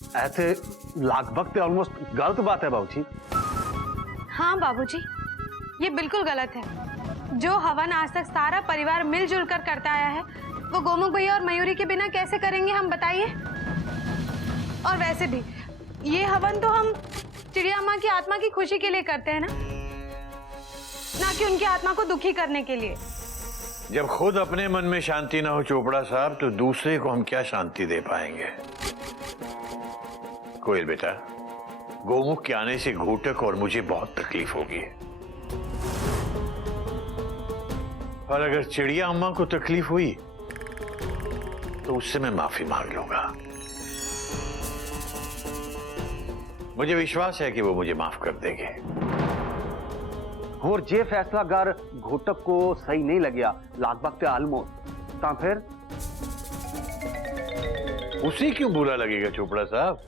ऐसे लगभग ऑलमोस्ट गलत बात है बाबूजी। हाँ बाबूजी, ये बिल्कुल गलत है। जो हवन आज तक सारा परिवार मिलजुल कर करता आया है, वो गोमुख भैया और मयूरी के बिना कैसे करेंगे हम बताइए। और वैसे भी ये हवन तो हम चिड़िया माँ की आत्मा की खुशी के लिए करते हैं ना कि उनकी आत्मा को दुखी करने के लिए। जब खुद अपने मन में शांति ना हो चोपड़ा साहब, तो दूसरे को हम क्या शांति दे पाएंगे। कोयल बेटा, गोमुख के आने से घोटक और मुझे बहुत तकलीफ होगी, और अगर चिड़िया अम्मा को तकलीफ हुई तो उससे मैं माफी मांग लूंगा। मुझे विश्वास है कि वो मुझे माफ कर देंगे। और जे फैसला अगर घोटक को सही नहीं लग्या लगभग ऑलमोस्ट, तो फिर उसे क्यों बुरा लगेगा चोपड़ा साहब।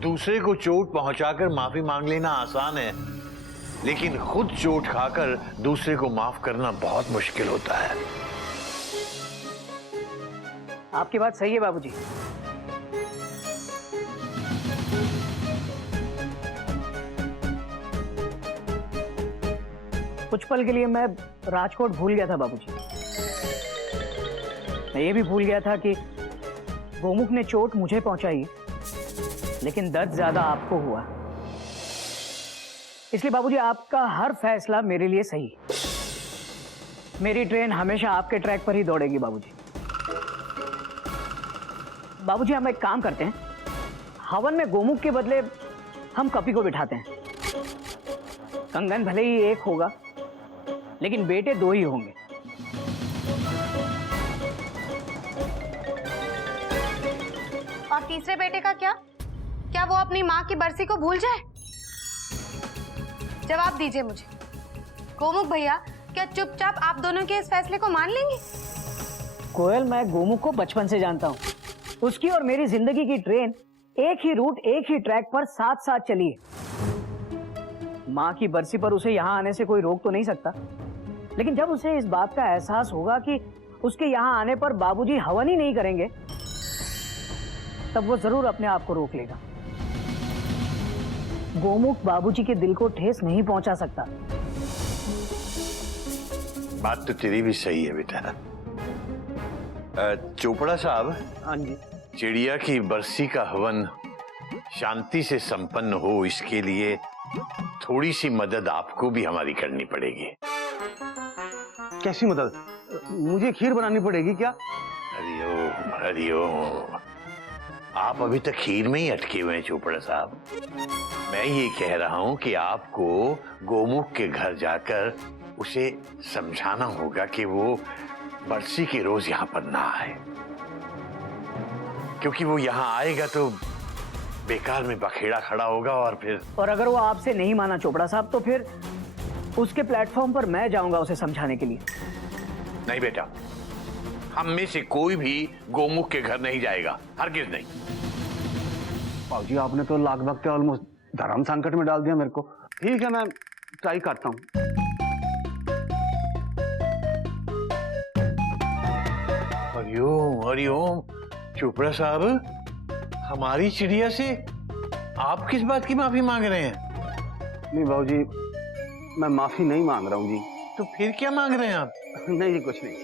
दूसरे को चोट पहुंचाकर माफी मांग लेना आसान है, लेकिन खुद चोट खाकर दूसरे को माफ करना बहुत मुश्किल होता है। आपकी बात सही है बाबूजी। कुछ पल के लिए मैं राजकोट भूल गया था बाबूजी। मैं ये भी भूल गया था कि गोमुख ने चोट मुझे पहुंचाई, लेकिन दर्द ज्यादा आपको हुआ। इसलिए बाबूजी आपका हर फैसला मेरे लिए सही। मेरी ट्रेन हमेशा आपके ट्रैक पर ही दौड़ेगी बाबूजी। बाबूजी हम एक काम करते हैं, हवन में गोमुख के बदले हम कपी को बिठाते हैं। कंगन भले ही एक होगा, लेकिन बेटे दो ही होंगे। और तीसरे बेटे का क्या? क्या वो अपनी माँ की बरसी को भूल जाए? जवाब दीजिए मुझे। गोमुख भैया क्या चुपचाप आप दोनों के इस फैसले को मान लेंगे? कोयल, मैं गोमुख को बचपन से जानता हूँ। उसकी और मेरी जिंदगी की ट्रेन एक ही रूट, एक ही ट्रैक पर साथ साथ चली है। माँ की बरसी पर उसे यहाँ आने से कोई रोक तो नहीं सकता, लेकिन जब उसे इस बात का एहसास होगा कि उसके यहाँ आने पर बाबूजी हवन ही नहीं करेंगे, तब वो जरूर अपने आप को रोक लेगा। गोमुख बाबूजी के दिल को ठेस नहीं पहुंचा सकता। बात तो तेरी भी सही है बेटा। चोपड़ा साहब, हाँ जी। चिड़िया की बरसी का हवन शांति से संपन्न हो, इसके लिए थोड़ी सी मदद आपको भी हमारी करनी पड़ेगी। कैसी मदद? मुझे खीर बनानी पड़ेगी क्या? हरिओम हरिओम। आप अभी तक खीर में ही अटके हुए हैं चोपड़ा साहब। मैं ये कह रहा हूं कि आपको गोमुख के घर जाकर उसे समझाना होगा कि वो बरसी के रोज यहाँ पर ना आए, क्योंकि वो यहाँ आएगा तो बेकार में बखेड़ा खड़ा होगा। और अगर वो आपसे नहीं माना चोपड़ा साहब, तो फिर उसके प्लेटफॉर्म पर मैं जाऊंगा उसे समझाने के लिए। नहीं बेटा, हम में से कोई भी गोमुख के घर नहीं जाएगा, हरगिज नहीं। बाबूजी आपने तो लगभग ऑलमोस्ट धर्म संकट में डाल दिया मेरे को। ठीक है, मैं ट्राई करता हूँ। हरिओम हरिओम। चोपड़ा साहब, हमारी चिड़िया से आप किस बात की माफी मांग रहे हैं? नहीं बाबूजी, मैं माफी नहीं मांग रहा हूँ जी। तो फिर क्या मांग रहे हैं आप? नहीं जी, कुछ नहीं।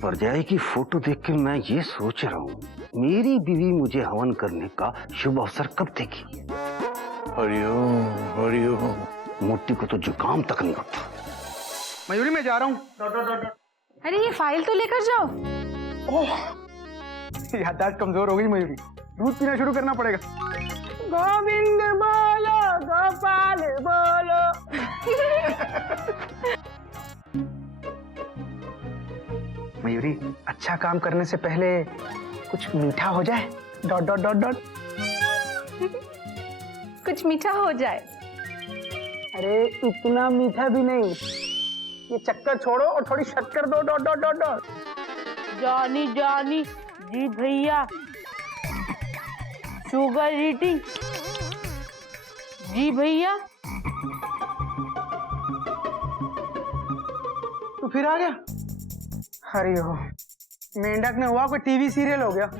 परजाई की फोटो देखकर मैं ये सोच रहा हूँ, मेरी बीवी मुझे हवन करने का शुभ अवसर कब देगी। हरिओम हरिओम। मोटी को तो जुकाम तक नहीं होता। मयूरी मैं जा रहा हूँ। अरे ये फाइल तो लेकर जाओ। ओह, याददाश्त कमजोर हो गई मयूरी, दूध पीना शुरू करना पड़ेगा। गोविंद बोलो, गोपाल बोलो। मयूरी, अच्छा काम करने से पहले कुछ मीठा हो जाए। Dot dot dot dot. कुछ मीठा हो जाए। अरे इतना मीठा भी नहीं, ये चक्कर छोड़ो और थोड़ी शक्कर दो। Dot dot dot dot. जानी जानी जी भैया, शुगर ईटिंग जी भैया। तू फिर आ गया? अरे हो, मेंढक ने हुआ कोई टीवी सीरियल हो गया।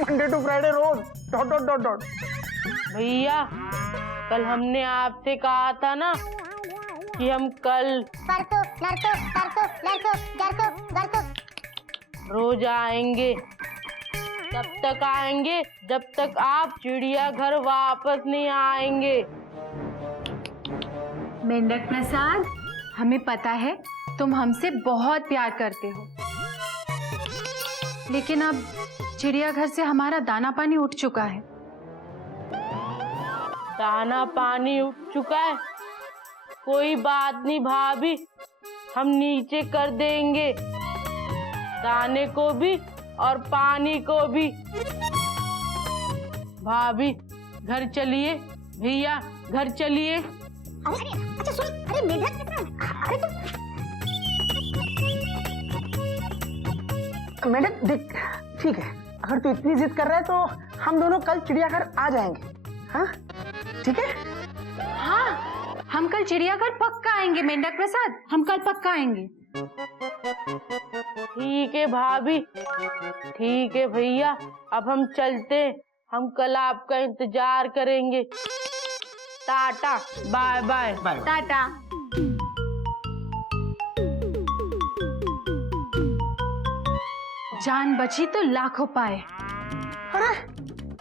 मंडे टू फ्राइडे रोज डॉट डॉट डॉट डॉट। भैया कल हमने आपसे कहा था ना कि हम कल रोज आएंगे। तब तक आएंगे जब तक आप चिड़ियाघर वापस नहीं आएंगे। मेंढक प्रसाद, हमें पता है तुम हमसे बहुत प्यार करते हो, लेकिन अब चिड़ियाघर से हमारा दाना पानी उठ चुका है। दाना पानी उठ चुका है, कोई बात नहीं भाभी, हम नीचे कर देंगे, दाने को भी और पानी को भी। भाभी घर चलिए, भैया घर चलिए। अच्छा सुन, अरे मेढक अरे तुम मेढक देख, ठीक है, अगर तू इतनी जिद कर रहा है तो हम दोनों कल चिड़ियाघर आ जाएंगे। हाँ ठीक है। हाँ, हम कल चिड़ियाघर पक्का आएंगे मेंढक प्रसाद, हम कल पक्का आएंगे। ठीक है भाभी, ठीक है भैया, अब हम चलते हैं, हम कल आपका इंतजार करेंगे। Tata, bye bye. टाटा। जान बची तो लाखों पाए। अरे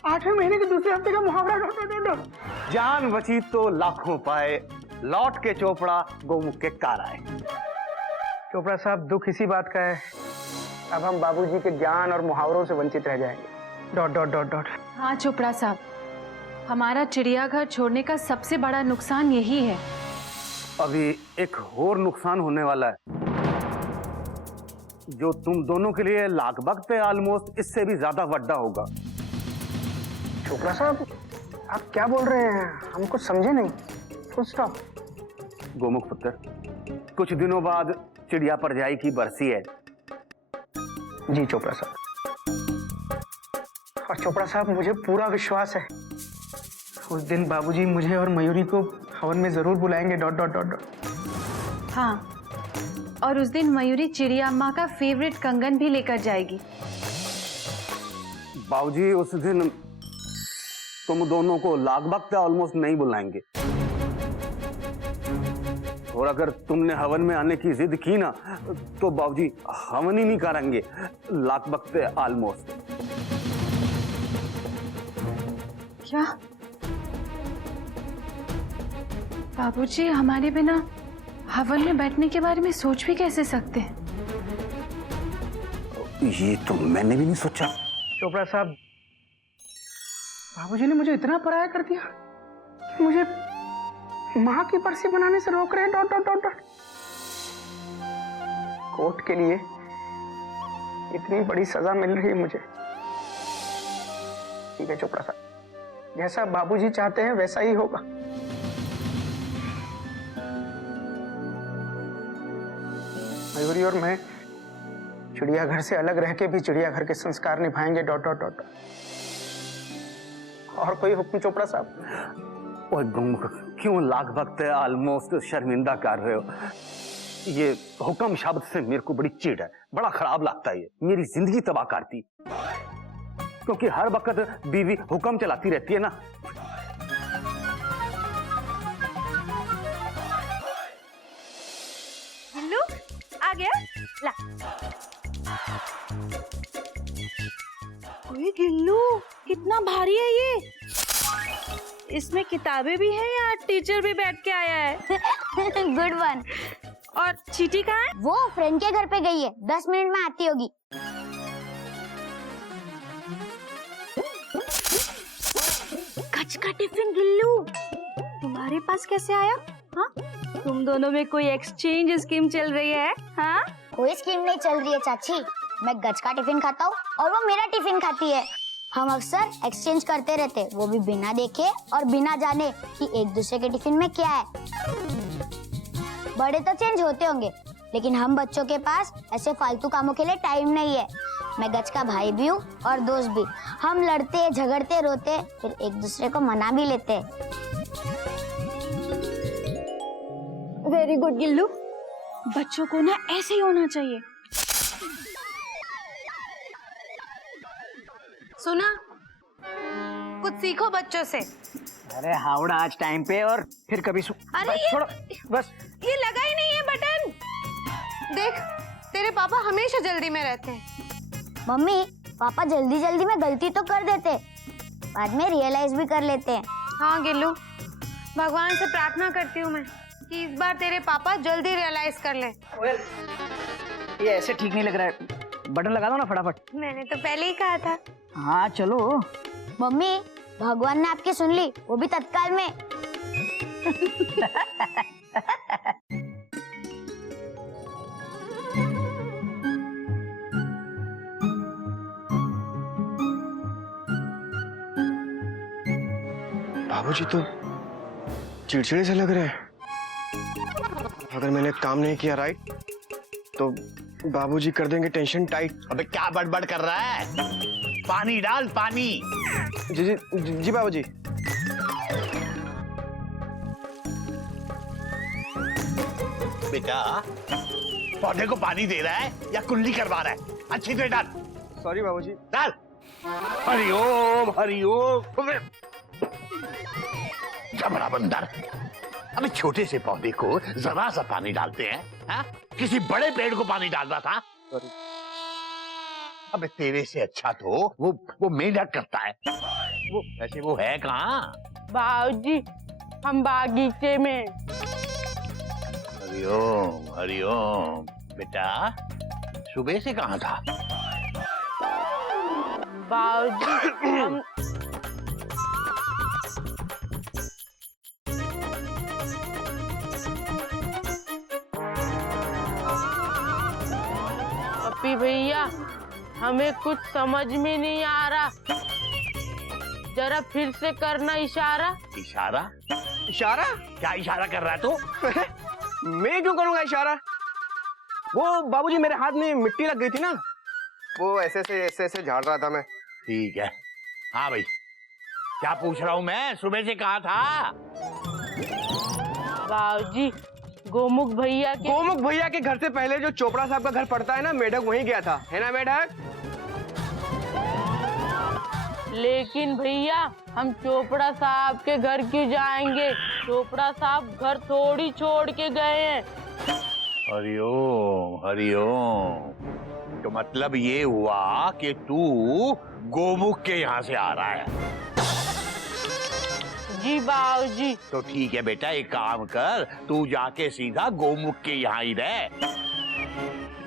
8वें महीने के दूसरे हफ्ते का मुहावरा डॉट डॉट डॉट। जान बची तो लाखों पाए, लौट के चोपड़ा गोमुख के कार आए। चोपड़ा साहब, दुख इसी बात का है, अब हम बाबूजी के ज्ञान और मुहावरों से वंचित रह जाएंगे। Dot dot dot dot. हाँ चोपड़ा साहब, हमारा चिड़ियाघर छोड़ने का सबसे बड़ा नुकसान यही है। अभी एक और नुकसान होने वाला है जो तुम दोनों के लिए लगभग ऑलमोस्ट इससे भी ज्यादा बड़ा होगा। चोपड़ा साहब, आप क्या बोल रहे हैं, हम कुछ समझे नहीं। Full stop. गोमुख पुत्र, कुछ दिनों बाद चिड़िया परजाई की बरसी है। जी चोपड़ा साहब। और चोपड़ा साहब, मुझे पूरा विश्वास है उस दिन बाबूजी मुझे और मयूरी को हवन में जरूर बुलाएंगे। Dot dot dot dot. हाँ, और उस दिन मयूरी चिड़िया अम्मा का फेवरेट कंगन भी लेकर जाएगी। बाबूजी उस दिन तुम दोनों को लगभग ऑलमोस्ट नहीं बुलाएंगे, और अगर तुमने हवन में आने की जिद की ना तो बाबूजी हवन ही नहीं करेंगे लगभग ऑलमोस्ट। क्या बाबूजी हमारे बिना हवन में बैठने के बारे में सोच भी कैसे सकते हैं? ये तो मैंने भी नहीं सोचा। चोपड़ा साहब, बाबूजी ने मुझे इतना पराया कर दिया कि मुझे माँ की बरसी बनाने से रोक रहे हैं। Dot dot dot dot. Court के लिए इतनी बड़ी सजा मिल रही है मुझे। ठीक है चोपड़ा साहब, जैसा बाबूजी चाहते हैं वैसा ही होगा। मयूरी और मैं चिड़ियाघर से अलग रह के भी चिड़ियाघर के संस्कार निभाएंगे। Dot dot dot. और कोई हुक्म चोपड़ा साहब? ओए गोमुख, क्यों लगभग ऑलमोस्ट शर्मिंदा कर रहे हो? ये हुक्म शब्द से मेरे को बड़ी चिढ़ है, बड़ा खराब लगता है, ये मेरी जिंदगी तबाह करती, क्योंकि हर वक्त बीवी हुक्म चलाती रहती है ना। गिल्लू आ गया, ला। ओए गिल्लू, कितना भारी है ये? इसमें किताबें भी हैं या टीचर भी बैठ के आया है? Good one. और चीटी कहाँ है? वो फ्रेंड के घर पे गई है, 10 मिनट में आती होगी। कच का टिफिन गिल्लू, तुम्हारे पास कैसे आया? हाँ, तुम दोनों में कोई एक्सचेंज स्कीम चल रही है? हाँ, कोई स्कीम नहीं चल रही है चाची, मैं गज का टिफिन खाता हूँ और वो मेरा टिफिन खाती है। हम अक्सर एक्सचेंज करते रहते, वो भी बिना देखे और बिना जाने कि एक दूसरे के टिफिन में क्या है। बड़े तो चेंज होते होंगे, लेकिन हम बच्चों के पास ऐसे फालतू कामों के लिए टाइम नहीं है। मैं गज का भाई भी हूँ और दोस्त भी। हम लड़ते, झगड़ते, रोते, फिर एक दूसरे को मना भी लेते। वेरी गुड गिल्लू, बच्चों को ना ऐसे ही होना चाहिए। सुना, कुछ सीखो बच्चों से। अरे हावड़ा आज टाइम पे और फिर कभी अरे बस ये- छोड़ो बस। ये लगा ही नहीं है बटन। देख, तेरे पापा हमेशा जल्दी में रहते हैं। मम्मी, पापा जल्दी जल्दी में गलती तो कर देते, बाद में रियलाइज भी कर लेते हैं। हाँ गिल्लू, भगवान से प्रार्थना करती हूँ मैं कि इस बार तेरे पापा जल्दी रियलाइज कर ले। ये ऐसे ठीक नहीं लग रहा है, बटन लगा दो ना फटाफट। मैंने तो पहले ही कहा था। हाँ चलो। मम्मी, भगवान ने आपकी सुन ली, वो भी तत्काल में। बाबूजी तो चिड़चिड़े से लग रहे हैं। अगर मैंने काम नहीं किया राइट तो बाबूजी कर देंगे टेंशन टाइट। अबे क्या बड़बड़ कर रहा है? पानी डाल, पानी। जी जी जी बाबूजी। बेटा, पौधे को पानी दे रहा है या कुल्ली करवा रहा है? अच्छी से डाल, सॉरी बाबूजी। डाल। हरिओम हरिओम। जबरा बंदर, अबे छोटे से पौधे को जरा सा पानी डालते हैं, हाँ? किसी बड़े पेड़ को पानी डाल रहा था। सॉरी। अबे तेरे से अच्छा तो वो मेंढक करता है। वो वैसे वो है कहाँ? बाबूजी, हम बागीचे में। हरिओम हरिओम। बेटा, सुबह से कहाँ था? बाबूजी, हम पप्पी भैया, हमें कुछ समझ में नहीं आ रहा। जरा फिर से करना इशारा। इशारा? इशारा? क्या इशारा कर रहा है तू? मैं क्यों करूंगा इशारा? वो बाबूजी मेरे हाथ में मिट्टी लग गई थी ना, वो ऐसे ऐसे झाड़ रहा था मैं। ठीक है। हाँ भाई, क्या पूछ रहा हूँ मैं? सुबह से कहाँ था? बाबूजी, गोमुख भैया के गोमुख भैया के घर से पहले जो चोपड़ा साहब का घर पड़ता है ना, मेढक वहीं गया था, है ना मेढक? लेकिन भैया, हम चोपड़ा साहब के घर क्यों जाएंगे? चोपड़ा साहब घर थोड़ी छोड़ के गए हैं। हरिओम हरिओम। तो मतलब ये हुआ कि तू गोमुख के यहाँ से आ रहा है? जी बाबूजी। तो ठीक है बेटा, एक काम कर, तू जाके सीधा गोमुख के यहाँ ही रह।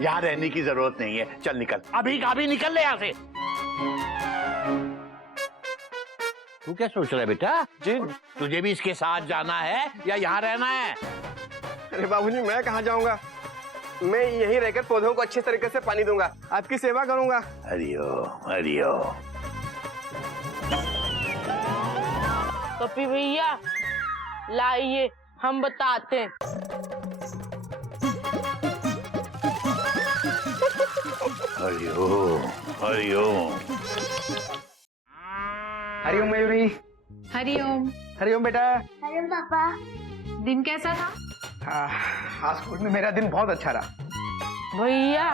यहाँ रहने की जरूरत नहीं है, चल निकल, अभी का अभी निकल ले यहाँ से। तू क्या सोच रहा है बेटा? जी। तुझे भी इसके साथ जाना है या यहाँ रहना है? अरे बाबूजी, मैं कहाँ जाऊंगा? मैं यहीं रहकर पौधों को अच्छे तरीके से पानी दूंगा, आपकी सेवा करूंगा। हरिओम हरिओम। कपी भैया, लाइए, हम बताते हैं। हरिओम हरिओम। हरिओम मयूरी। हरिओम। हरिओम बेटा। हरिओम पापा। दिन कैसा था? आज स्कूल में मेरा दिन बहुत अच्छा रहा। भैया,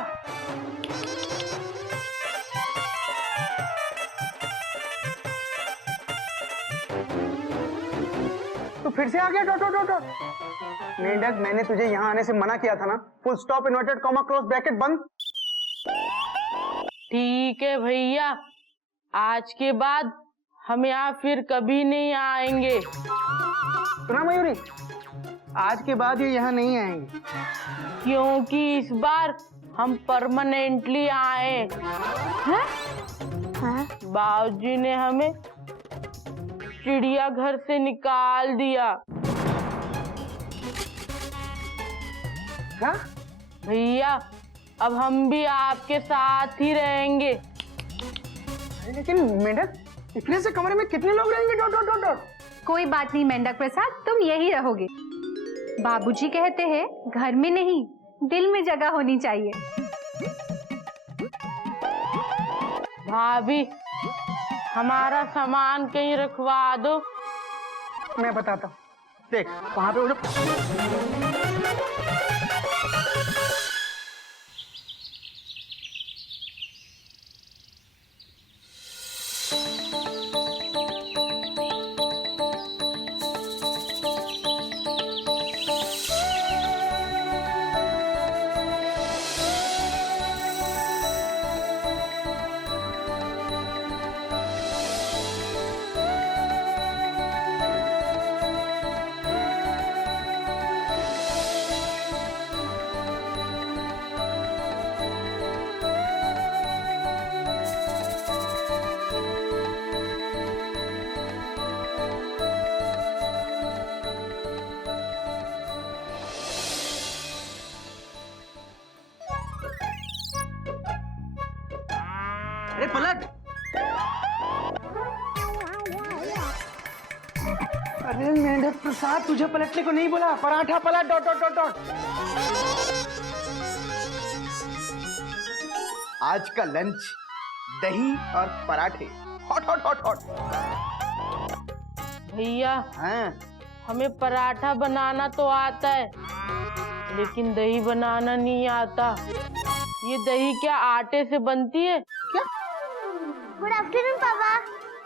तो फिर से आ गया डॉट डॉट डॉट डॉट। मेंढक, मैंने तुझे यहाँ आने से मना किया था ना। Full stop, inverted comma, close bracket बंद। ठीक है भैया, आज के बाद हम यहाँ फिर कभी नहीं आएंगे। सुना मयूरी, आज के बाद ये यहाँ नहीं आएंगे। क्योंकि इस बार हम परमानेंटली आए। हाँ? बाबूजी ने हमें चिड़ियाघर से निकाल दिया। क्या? भैया, अब हम भी आपके साथ ही रहेंगे। लेकिन मेंढक, इतने से कमरे में कितने लोग रहेंगे? Dot dot dot dot. कोई बात नहीं मेंढक प्रसाद, तुम यही रहोगे। बाबूजी कहते हैं घर में नहीं, दिल में जगह होनी चाहिए। भाभी, हमारा सामान कहीं रखवा दो। मैं बताता हूँ, देख वहां पे वो जो पलट पलट। अरे मेंढक प्रसाद, तुझे पलटने को नहीं बोला, पराठा पलट डॉट डॉट डॉट डॉट। आज का लंच दही और पराठे, हॉट हॉट हॉट हॉट। भैया हाँ हमें पराठा बनाना तो आता है, लेकिन दही बनाना नहीं आता। ये दही क्या आटे से बनती है? क्या? गुड आफ्टरनून पापा।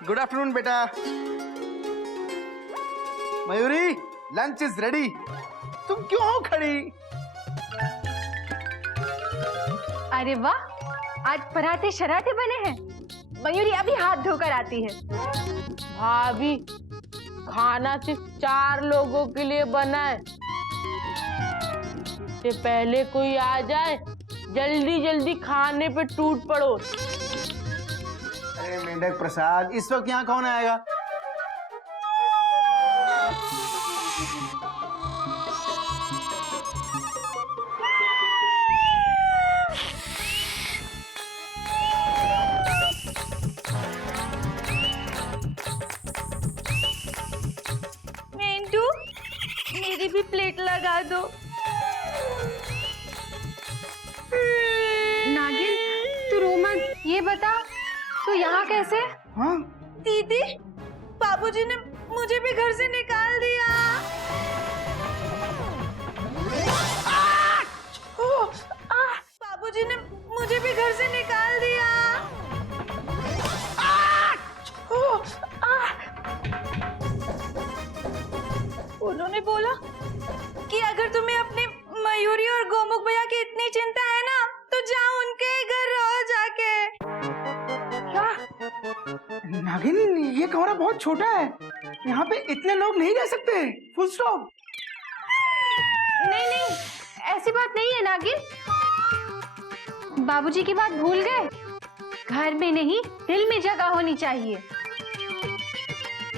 गुड आफ्टरनून बेटा। Mayuri, lunch is ready. तुम क्यों हो खड़ी? अरे वाह, आज पराठे शराठे बने हैं। मयूरी अभी हाथ धोकर आती है। भाभी खाना सिर्फ 4 लोगों के लिए बना है। इससे पहले कोई आ जाए, जल्दी जल्दी खाने पे टूट पड़ो। अरे मेंढक प्रसाद, इस वक्त यहाँ कौन आएगा? मेंटू, मेरी भी प्लेट लगा दो। नागिन, तू रो मत। ये बता, तू यहाँ कैसे? हाँ दीदी, बाबूजी ने मुझे भी घर से निकाल दिया। बाबूजी ने मुझे भी घर से निकाल दिया। उन्होंने बोला कि अगर तुम्हें अपने मयूरी और गोमुख भैया की इतनी चिंता है ना, तो जाओ उनके घर रहो जाके। नागिन, ये कमरा बहुत छोटा है, यहाँ पे इतने लोग नहीं रह सकते। Full stop. नहीं नहीं, ऐसी बात नहीं है नागिन। बाबूजी की बात भूल गए। घर में नहीं, दिल में जगह होनी चाहिए।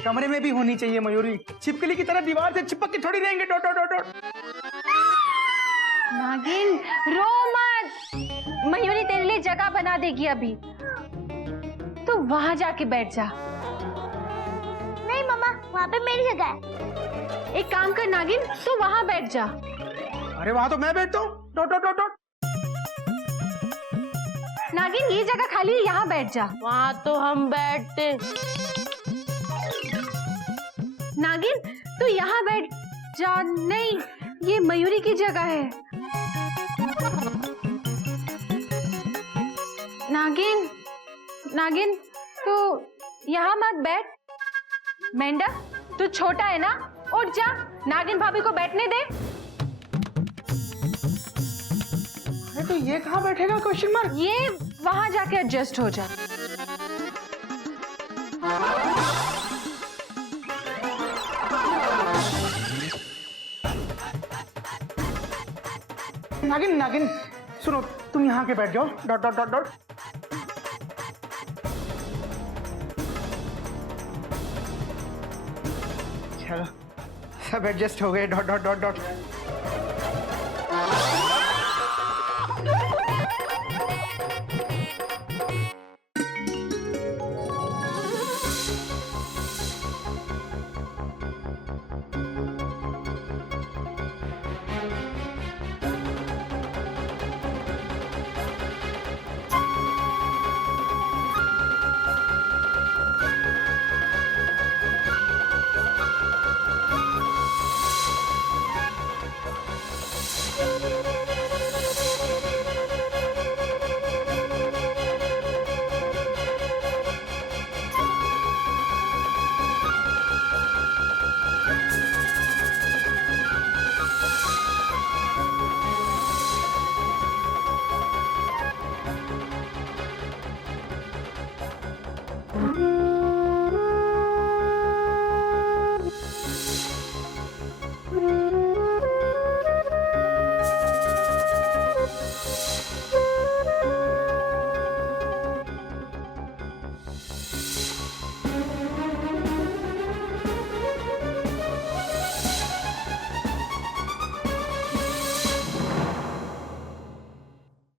कमरे में भी होनी चाहिए मयूरी। छिपकली की तरह दीवार से चिपक के थोड़ी रहेंगे। Dot dot dot dot. नागिन, रो मत। मयूरी तेरे लिए जगह बना देगी अभी। तो वहां जाके बैठ जा। नहीं मम्मा, वहाँ पे मेरी जगह है। एक काम कर नागिन, तू वहां बैठ जा। अरे वहां तो मैं बैठता हूँ। Dot dot dot dot. नागिन, ये जगह खाली है, यहाँ बैठ जा। वहाँ तो हम बैठते। नागिन, तू यहाँ बैठ जा। नहीं, ये मयूरी की जगह है। नागिन, नागिन, तू यहाँ मत बैठ। मेंढक, तू छोटा है ना, उठ जा। नागिन भाभी को बैठने दे। अरे तो ये कहाँ बैठेगा? Question mark. ये वहां जाके एडजस्ट हो जा। नागिन नागिन, सुनो, तुम यहाँ के बैठ जाओ। Dot dot dot dot. चलो, सब एडजस्ट हो गए। Dot dot dot dot.